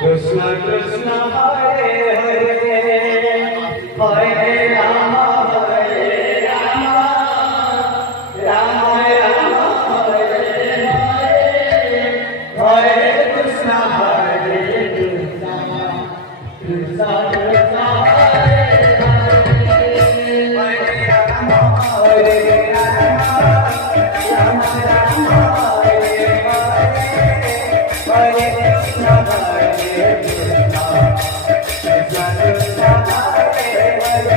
Krishna Krishna Hare Hare Hare Rama Rama Rama Hare Hare Hare Krishna Hare Krishna Krishna Krishna Hare Hare Hare Rama Hare Rama Rama Rama Hare Hare Hare Krishna Hare Krishna Krishna Krishna Hare Hare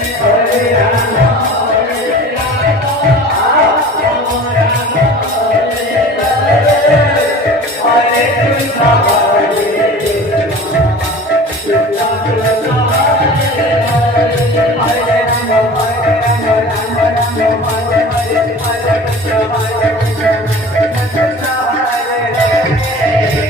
Hare Rama Hare Rama Rama Rama Hare Hare Hare Krishna Hare Krishna Krishna Krishna Hare Hare Hare Rama Hare Rama Rama Rama Hare Hare Hare Krishna Hare Krishna Krishna Krishna Hare Hare Hare